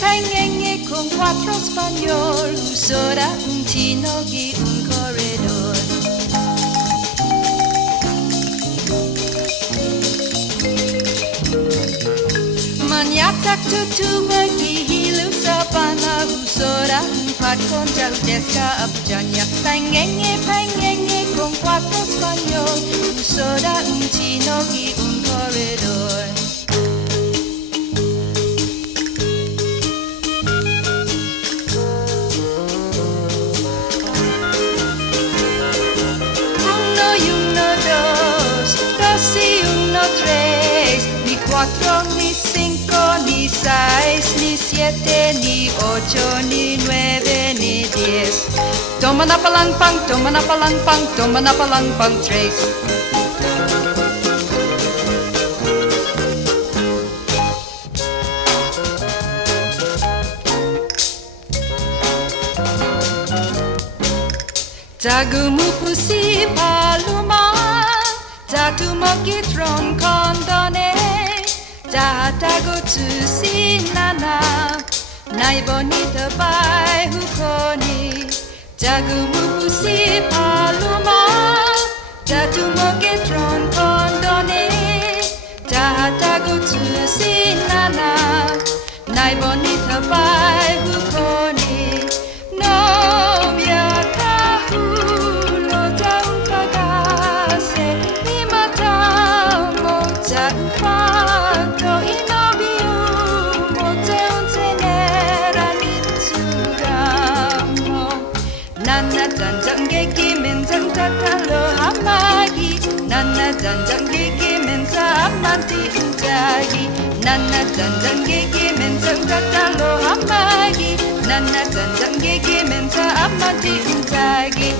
Pangenge con quattro spagnol, usora un tinochi un corredor. Manyatak tutu bagi hilu sabana, usora un pat con jaldeska abjanya. Pangenge con quattro spagnol, usora un tinochi un corredor. Ni cuatro, ni cinco, ni seis, ni siete, ni ocho, ni nueve, ni 10. Toma na palangpang, toma na palangpang, toma na palangpang tres. Tagumu pusi paluma, tatu mokitron kondone, tatago tusi nana, naiboni tabai hukoni. Tagumu pusi paluma, tatu mokitron kondone, tatago tusi nana, naiboni tabai hukoni. No miaka hulo taung kagase, quanto inobio molte unzenera ninsuramo. Nana danjangeki menjantatalo hamagi, nana danjangeki menjamanti unjagi, nana danjangeki menjantatalo hamagi, nana danjangeki menjamanti unjagi.